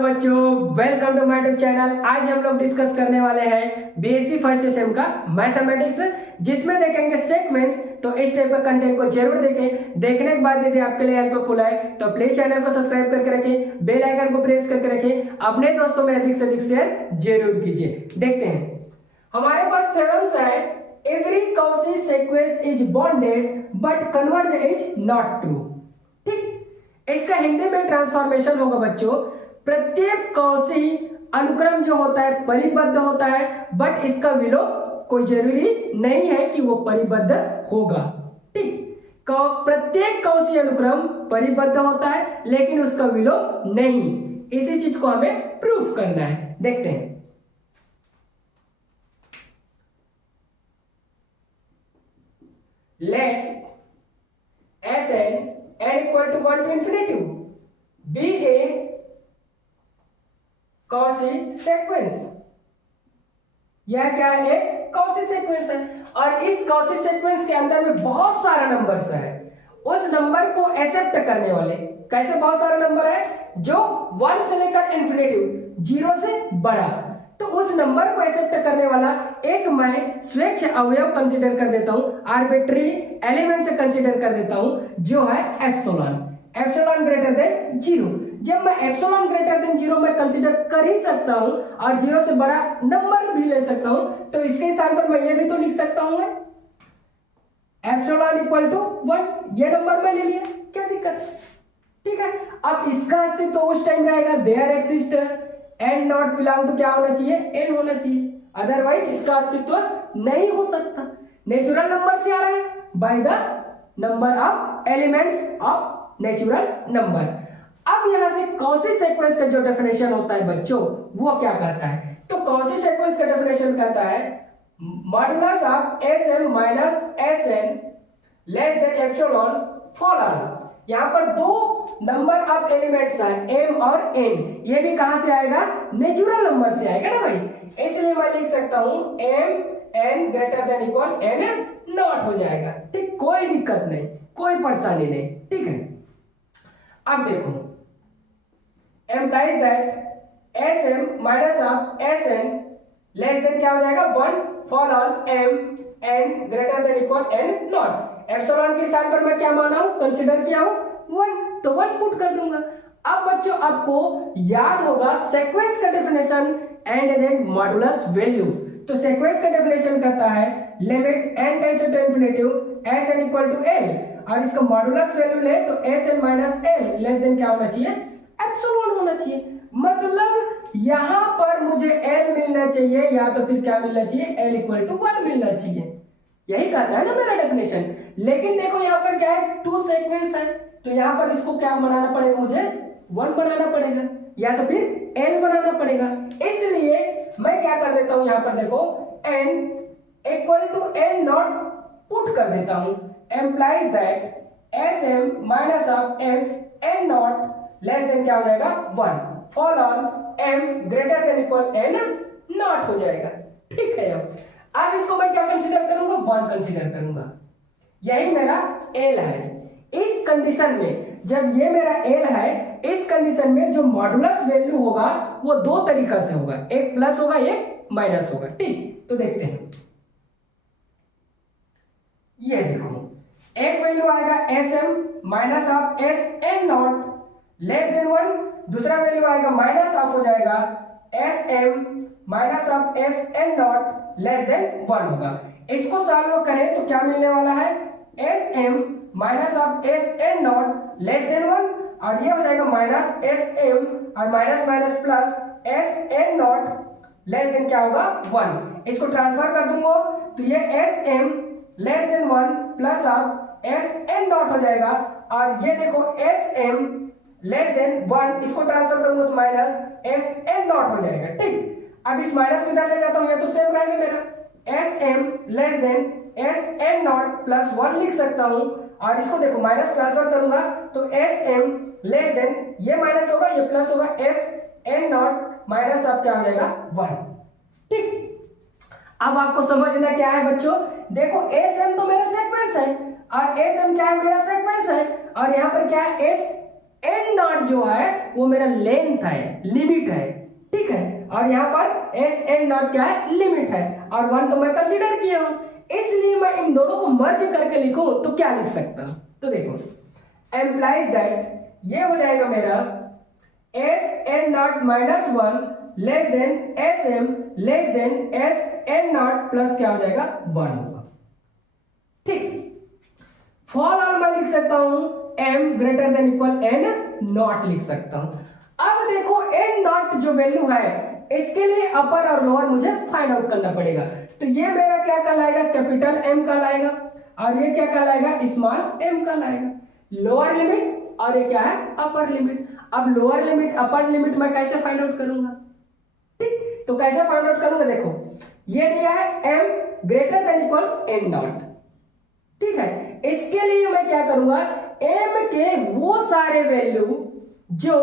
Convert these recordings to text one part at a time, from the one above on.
बच्चों, welcome to my YouTube channel. आज हम लोग डिस्कस करने वाले हैं बीएससी फर्स्ट सेम का मैथमेटिक्स, जिसमें देखेंगे सीक्वेंस। तो इस टाइप का कंटेंट को जरूर देखें। देखने के बाद यदि आपके लिए हेल्पफुल है तो प्लीज चैनल को सब्सक्राइब करके रखें, बेल आइकन को प्रेस करके रखें, अपने दोस्तों में अधिक से अधिक शेयर जरूर कीजिए। देखते हैं, हमारे पास थ्योरम्स है every Cauchy sequence is bonded but converge is not true. ठीक, इसका हिंदी में ट्रांसफॉर्मेशन होगा बच्चों, प्रत्येक कॉची अनुक्रम जो होता है परिबद्ध होता है, बट इसका विलोम कोई जरूरी नहीं है कि वो परिबद्ध होगा। ठीक, प्रत्येक कॉची अनुक्रम परिबद्ध होता है लेकिन उसका विलोम नहीं। इसी चीज को हमें प्रूफ करना है। देखते हैं, let Sn n equal to 1 to infinitive be a Cauchy sequence। यह क्या है? एक Cauchy sequence है, और इस Cauchy sequence के अंदर में बहुत सारा नंबर्स है। उस नंबर को एक्सेप्ट करने वाले, कैसे बहुत सारा नंबर है? जो 1 से लेकर इंफिनिटिव, 0 से बड़ा, तो उस नंबर को एक्सेप्ट करने वाला एक मैं स्वेच्छ अवयव कंसीडर कर देता हूं, आर्बिट्री एलिमेंट से कंसीडर कर देता हूं, जो है एप्सिलॉन। Epsilon greater than 0। जब मैं एप्सिलॉन ग्रेटर देन 0 में कंसीडर कर ही सकता हूं और 0 से बड़ा नंबर भी ले सकता हूं, तो इसके स्थान पर मैं ये भी तो लिख सकता हूं एप्सिलॉन इक्वल टू 1। ये नंबर मैं ले लिया, क्या दिक्कत? ठीक है, अब इसका अस्तित्व तो उस टाइम रहेगा there exist and not belong to क्या होना चाहिए? एन होना चाहिए, अदरवाइज इसका अस्तित्व नहीं हो सकता। नेचुरल नंबर से आ रहा है by the number of elements of natural number. अब यहां से कॉची सीक्वेंस का जो डेफिनेशन होता है बच्चों, वो क्या कहता है? तो कॉची सीक्वेंस का डेफिनेशन कहता है modulus of Sm minus Sn less then epsilon for all. यहां पर दो नंबर ऑफ एलिमेंट्स है m और n। ये भी कहां से आएगा? नेचुरल नंबर से आएगा ना भाई, इसलिए मैं लिख सकता हूं m n greater than equal n not हो जाएगा। ठीक, कोई दिक्कत नहीं, कोई परेशानी नहीं। ठीक है, अब देखो implies that Sm minus of Sn less than क्या हो जाएगा? 1 for all m n greater than equal n not. Epsilon के स्थान पर मैं क्या माना हूं, कंसीडर किया हूं 1, तो 1 पुट कर दूंगा। अब बच्चों आपको याद होगा सीक्वेंस का definition and then modulus value. तो सीक्वेंस का डेफिनेशन कहता है limit n tends to infinitive Sn equal to l, और इसका मॉडुलस वैल्यू ले तो Sn minus l less than क्या होना चाहिए? एप्सिलॉन होना चाहिए। मतलब यहां पर मुझे l मिलना चाहिए, या तो फिर क्या मिलना चाहिए? l इक्वल टू 1 मिलना चाहिए। यही करना है ना मेरा डेफिनेशन। लेकिन देखो यहाँ पर क्या है? 2 सीक्वेंस है, तो यहाँ पर इसको क्या बनाना पड़ेगा? मुझे 1 बनाना पड़ेगा, या तो फिर n बनाना पड़ेगा। इसलिए मैं क्या कर देता हूं, यहाँ पर देखो n equal to n not put कर देता हूं, implies that Sm minus of S n not less than क्या हो जाएगा? 1 for all m greater than equal n not हो जाएगा। ठीक है, अब इसको मैं क्या कंसीडर करूंगा? 1 कंसीडर करूंगा। यही मेरा L है। इस कंडीशन में जब ये मेरा L है, इस कंडीशन में जो मॉडुलस वैल्यू होगा वो दो तरीका से होगा, एक प्लस होगा एक माइनस होगा। ठीक, तो देखते हैं, ये देखो एक वैल्यू आएगा Sm minus of Sn not less then 1, दूसरा वैल्यू आएगा माइनस ऑफ हो जाएगा Sm minus of Sn not less then 1 होगा। इसको सॉल्व करें तो क्या मिलने वाला है? Sm minus of Sn not less then 1, और ये हो जाएगा माइनस Sm और minus minus plus Sn not less than क्या होगा? 1। इसको ट्रांसफर कर दूंगा तो ये Sm less than 1 plus of Sn not हो जाएगा, और ये देखो Sm लेस देन 1, इसको ट्रांसफर करूंगा तो माइनस Sn नॉट हो जाएगा। ठीक, अब इस माइनस को इधर ले जाता हूं, ये तो सेम रहेगा मेरा, Sm less than Sn not plus 1 लिख सकता हूं, और इसको देखो माइनस ट्रांसफर करूंगा तो Sm लेस देन, ये माइनस होगा ये प्लस होगा, Sn नॉट माइनस अब क्या हो जाएगा? 1। ठीक, अब आपको समझना क्या है बच्चों? देखो Sm तो मेरा सीक्वेंस है, और Sm क्या है? मेरा सीक्वेंस है, और यहाँ पर क्या है? एन नॉट जो है वो मेरा लेंथ है, लिमिट है, ठीक है। और यहाँ पर एस एन नॉट क्या है, लिमिट है, और 1 तो मैं कंसीडर किया हूं, इसलिए मैं इन दोनों को मर्ज करके लिखूं तो क्या लिख सकता हूं, तो देखो एम्प्लाइज दैट ये हो जाएगा मेरा S n not minus 1 less than S m less than S n not plus क्या हो जाएगा 1 होगा, ठीक। फॉल ऑल मैं लिख सकता हूं m greater than equal n not लिख सकता हूं। अब देखो n नॉट जो वैल्यू है इसके लिए अपर और लोअर मुझे फाइंड आउट करना पड़ेगा, तो ये मेरा क्या कहलाएगा, कैपिटल M कहलाएगा, और ये क्या कहलाएगा, स्मॉल m कहलाएगा, लोअर लिमिट और ये क्या है, अपर लिमिट। अब लोअर लिमिट अपर लिमिट मैं कैसे फाइंड आउट करूंगा, ठीक, तो कैसे फाइंड आउट करूंगा, देखो ये दिया है m greater than equal n not, ठीक है। इसके लिए मैं क्या करूंगा, m के वो सारे वैल्यू जो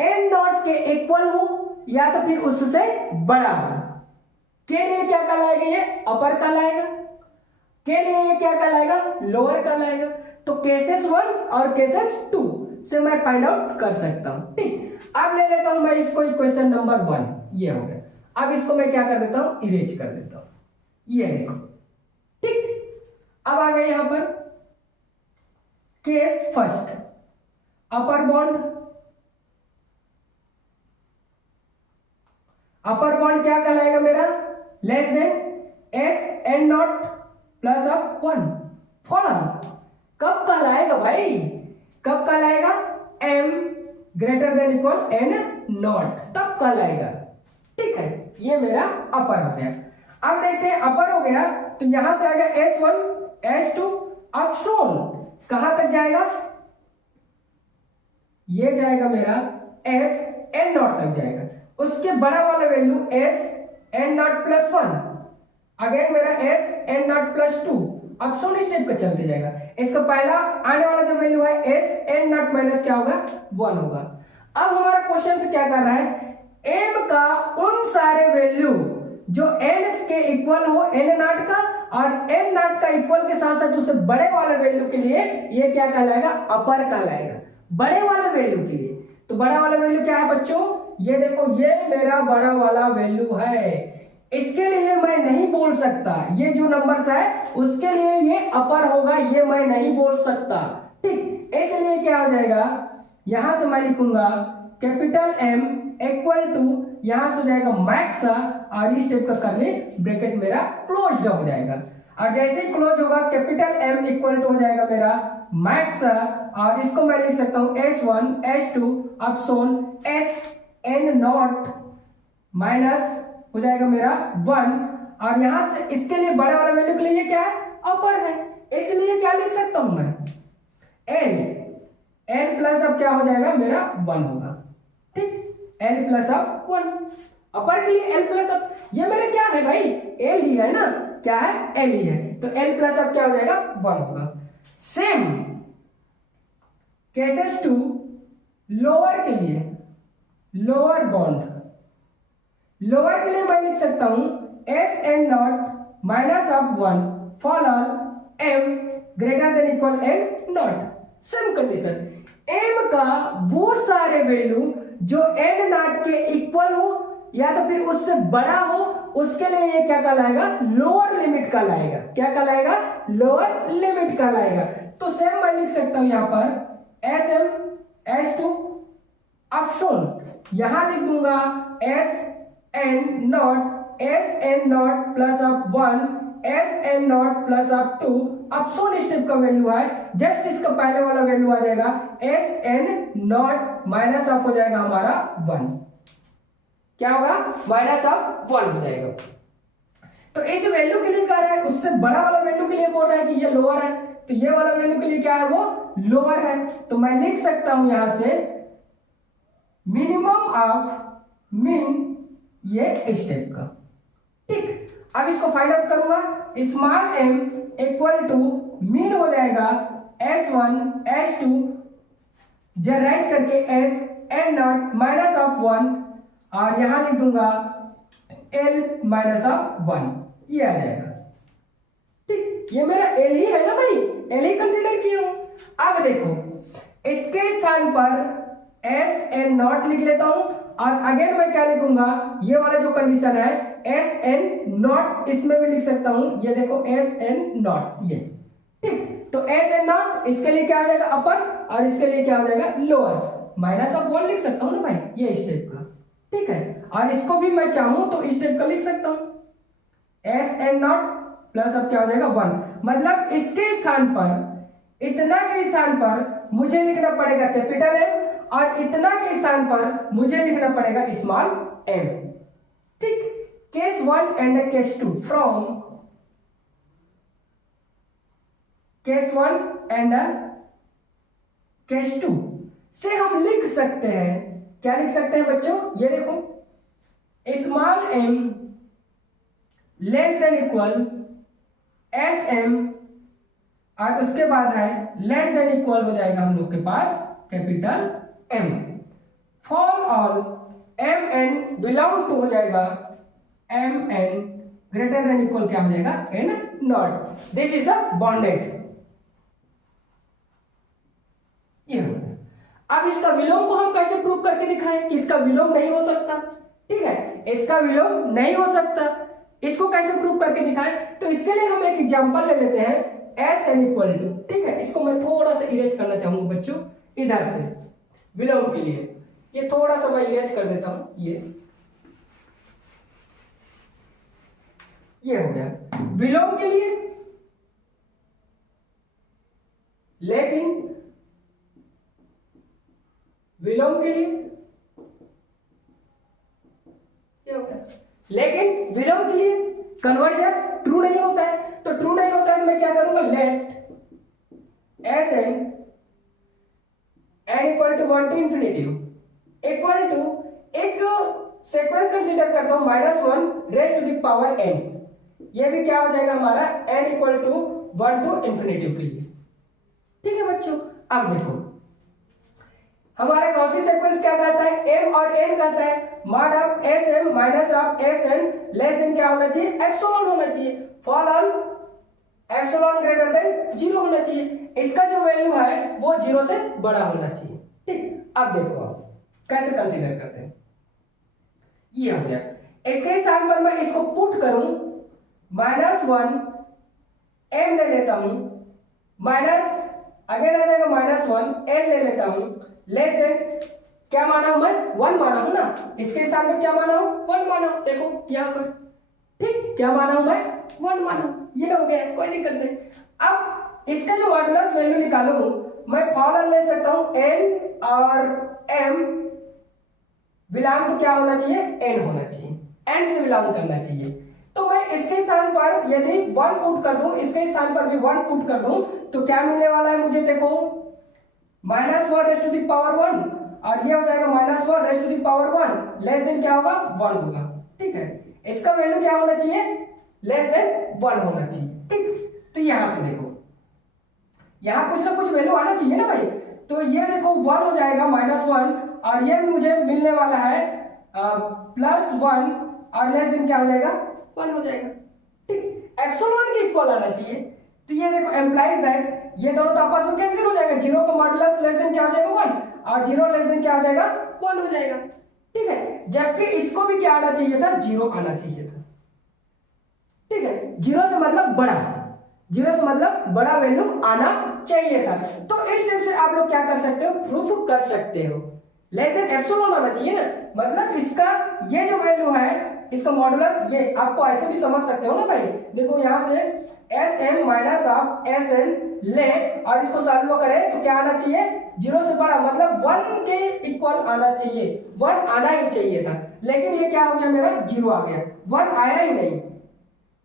n नॉट के इक्वल हो या तो फिर उससे बड़ा हो के लिए क्या कहलाएगा, ये अपर कहलाएगा, के लिए ये क्या कहलाएगा, लोअर कहलाएगा। तो केसेस 1 और केसेस 2 से मैं फाइंड आउट कर सकता हूं, ठीक। अब ले लेता हूं मैं इसको इक्वेशन नंबर 1, ये हो गया। अब इसको मैं क्या कर देता हूं, इरेज कर देता हूं, ये देखो, ठीक। अब आ गए यहां पर केस फर्स्ट, अपर बॉन्ड क्या कहलाएगा मेरा, less than S n not plus up 1। फॉलन कब कहलाएगा भाई, कब कहलाएगा, m greater than equal n not, तब कहलाएगा, ठीक है। ये मेरा अपर हो गया। अब देखते हैं अपर हो गया तो यहां से आ गया S1 S2 अब सोन कहां तक जाएगा, ये जाएगा मेरा एस एन नॉट तक जाएगा, उसके बड़ा वाला value S n not plus 1, again मेरा एस एन नॉट प्लस 2, अब सोन स्टेप पे चलते जाएगा। इसका पहला आने वाला जो वैल्यू है एस एन नॉट माइनस क्या होगा, 1 होगा। अब हमारा क्वेश्चन से क्या कर रहा है, m का उन सारे वैल्यू जो n के इक्वल हो n नॉट का और n नॉट का इक्वल के साथ साथ उससे बड़े वाले वैल्यू के लिए ये क्या कहलाएगा, अपर कहलाएगा, बड़े वाले वैल्यू के लिए। तो बड़ा वाला वैल्यू क्या है बच्चों, ये देखो ये मेरा बड़ा वाला वैल्यू है, इसके लिए मैं नहीं बोल सकता, ये जो नंबर्स है उसके लिए ये अपर होगा, ये मैं नहीं बोल सकता, ठीक। इसलिए क्या हो जाएगा, यहां से मैं लिखूंगा कैपिटल M इक्वल टू, यहां से हो जाएगा मैक्स और इस टाइप का करली ब्रैकेट मेरा क्लोज्ड हो जाएगा, और जैसे ही क्लोज होगा कैपिटल M इक्वल टू हो जाएगा मेरा मैक्स, और इसको मैं लिख सकता हूं S1 S2 अब सोन S N नॉट माइनस हो जाएगा मेरा 1, और यहां से इसके लिए बड़े वाला वैल्यू के लिए ये क्या है, अपर है, इसलिए क्या लिख सकता हूं मैं L प्लस अब क्या हो जाएगा मेरा 1 होगा, ठीक। L प्लस अब 1, अपर के लिए L प्लस अब, ये मेरा क्या है भाई, L ही है ना, क्या है, L ही है, तो L प्लस अब क्या हो जाएगा 1 होगा। सेम केसेस 2 लोअर के लिए, लोअर बॉन्ड, लोअर के लिए मैं लिख सकता हूं S n not minus of 1 for all m greater than equal n not. Same condition, m का वो सारे वैल्यू जो n नॉट के इक्वल हो या तो फिर उससे बड़ा हो, उसके लिए ये क्या कहलाएगा, लोअर लिमिट कहलाएगा, क्या कहलाएगा, लोअर लिमिट कहलाएगा। तो सेम मैं लिख सकता हूं यहां पर sm s2 ऑप्शन, यहां लिख दूंगा S n not plus of 1 S n not plus of 2, अब सोन स्टेप का वैल्यू है, जस्ट इसका पहले वाला वैल्यू आ जाएगा S n not minus of हो जाएगा हमारा 1, क्या होगा, माइनस ऑफ 1 हो जाएगा। तो इस वैल्यू के लिए कह रहा है, उससे बड़ा वाला वैल्यू के लिए बोल रहा है कि ये लोअर है, तो ये वाला वैल्यू के लिए क्या है, वो लोअर है, तो मैं लिख सकता हूं यहां से मिनिमम ऑफ मीन ये स्टेप का, ठीक। अब इसको फाइंड आउट करूंगा, small m equal to mean हो जाएगा S1 S2 जनरलाइज करके S n not minus of 1, और यहां लिख दूंगा L माइनस ऑफ 1, ये आ जाएगा, ठीक। ये मेरा L ही है ना भाई, L ही कंसीडर किया हूं। अब देखो इसके स्थान पर एस एन नॉट लिख लेता हूं और अगेन मैं क्या लिखूंगा, ये वाला जो कंडीशन है एस एन नॉट, इसमें भी लिख सकता हूं, ये देखो एस एन नॉट, ये ठीक। तो एस एन नॉट इसके लिए क्या हो जाएगा अपर और इसके लिए क्या हो जाएगा लोअर, माइनस ऑफ 1 लिख सकता हूं ना भाई, ये स्टेप का, ठीक है। और इसको भी मैं चाहूं तो इस टाइप का लिख सकता हूं एस एन नॉट प्लस अब क्या हो जाएगा 1, मतलब इसके स्थान पर, इतना के स्थान पर मुझे लिखना पड़ेगा कैपिटल एम और इतना के स्थान पर मुझे लिखना पड़ेगा स्मॉल एम, ठीक। Case 1 and case 2, from case 1 and case 2 से हम लिख सकते हैं, क्या लिख सकते हैं बच्चों, ये देखो small m less than equal s m और उसके बाद है लेस देन इक्वल हो जाएगा हम लोग के पास capital M, for all M N belong to हो जाएगा M N greater than equal क्या हो जाएगा N not, this is the bounded, ये हो गया। अब इसका विलोम को हम कैसे प्रूव करके दिखाएं कि इसका विलोम नहीं हो सकता, ठीक है, इसका विलोम नहीं हो सकता, इसको कैसे प्रूव करके दिखाएं, तो इसके लिए हम एक एग्जांपल ले लेते हैं एस एन इक्वल टू, ठीक है। इसको मैं थोड़ा सा इरेज करना चाहूंगा बच्चों इधर से विलोम के लिए, ये थोड़ा सा मैं इरेज कर देता हूं, ये हो गया विलोम के लिए, लेकिन विलोम के लिए ये हो गया, लेकिन विलोम के लिए कन्वर्जन ट्रू नहीं होता है, तो ट्रू नहीं होता है तो मैं क्या करूंगा, let s n n equal to 1 to infinitive equal to एक सीक्वेंस कंसीडर करता हूं -1 raise to the power n, ये भी क्या हो जाएगा हमारा n equal to 1 to infinitive के लिए, ठीक है बच्चों। अब देखो हमारा कौन-सी सीक्वेंस क्या कहता है, m और n कहता है, mod of s m minus of s n less than क्या होना चाहिए, एप्सिलॉन होना चाहिए, fall on epsilon greater than 0 होना चाहिए, इसका जो वैल्यू है वो 0 से बड़ा होना चाहिए, ठीक। अब देखो आप कैसे कंसीडर करते हैं, ये हो गया, इसके स्थान पर मैं इसको पुट करूं -1 m ले लेता हूं, माइनस अगेन आ जाएगा -1 n ले लेता हूं, लेस देन क्या माना हूं मैं 1 माना हूं ना, इसके स्थान पर क्या माना हूं 1 माना हूं, देखो यहां पर, ठीक, क्या माना हूं मैं 1 माना हूं, ये हो गया, कोई दिक्कत नहीं। अब इसका जो मॉडुलस वैल्यू निकालूं मैं फॉलन ले सकता हूं n और m बिलोंग टू क्या होना चाहिए n होना चाहिए, n से बिलोंग करना चाहिए, तो मैं इसके स्थान पर यदि 1 पुट कर दूं, इसके स्थान पर भी 1 पुट कर दूं तो क्या मिलने वाला है मुझे, देखो -1 रेज टू द पावर 1 और ये हो जाएगा -1 raise to the power 1 less than क्या होगा 1 होगा, ठीक है। इसका वैल्यू क्या होना चाहिए, लेस देन 1 होना चाहिए, ठीक। तो यहां से देखो यहां कुछ ना कुछ वैल्यू आना चाहिए ना भाई, तो ये देखो 1 हो जाएगा -1 और ये भी मुझे मिलने वाला है +1 और लेस देन क्या हो जाएगा 1 हो जाएगा, ठीक। एप्सिलॉन के इक्वल आना चाहिए, तो ये देखो एम्प्लाइज दैट ये दोनों तो आपस में कैंसिल हो जाएगा, 0 का मॉडुलस लेस देन क्या हो जाएगा 1 और 0 लेस देन क्या हो जाएगा 1 हो जाएगा, ठीक है। जबकि इसको भी क्या आना चाहिए था, 0 आना चाहिए था, ठीक है। 0 से मतलब बड़ा, 0 से मतलब बड़ा वैल्यू आना चाहिए था, तो इस टाइप से आप लोग क्या कर सकते हो, प्रूफ कर सकते हो, लेस देन एप्सिलॉन आना चाहिए ना, मतलब इसका ये जो वैल्यू है इसका मॉडुलस, ये आपको ऐसे भी समझ सकते हो ना भाई, देखो यहां से s m minus of s n ले और इसको सॉल्व करें तो क्या आना चाहिए, 0 से बड़ा, मतलब 1 के इक्वल आना चाहिए, 1 आना ही चाहिए था, लेकिन ये क्या हो गया मेरा 0 आ गया, 1 आया ही नहीं,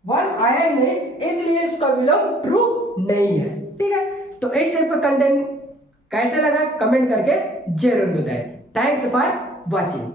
1 आया ही नहीं, इसलिए इसका विलोम ट्रू नहीं है, ठीक है। तो इस टाइप का कंटेंट कैसे लगा कमेंट करके जरूर बताएं। Thanks for watching.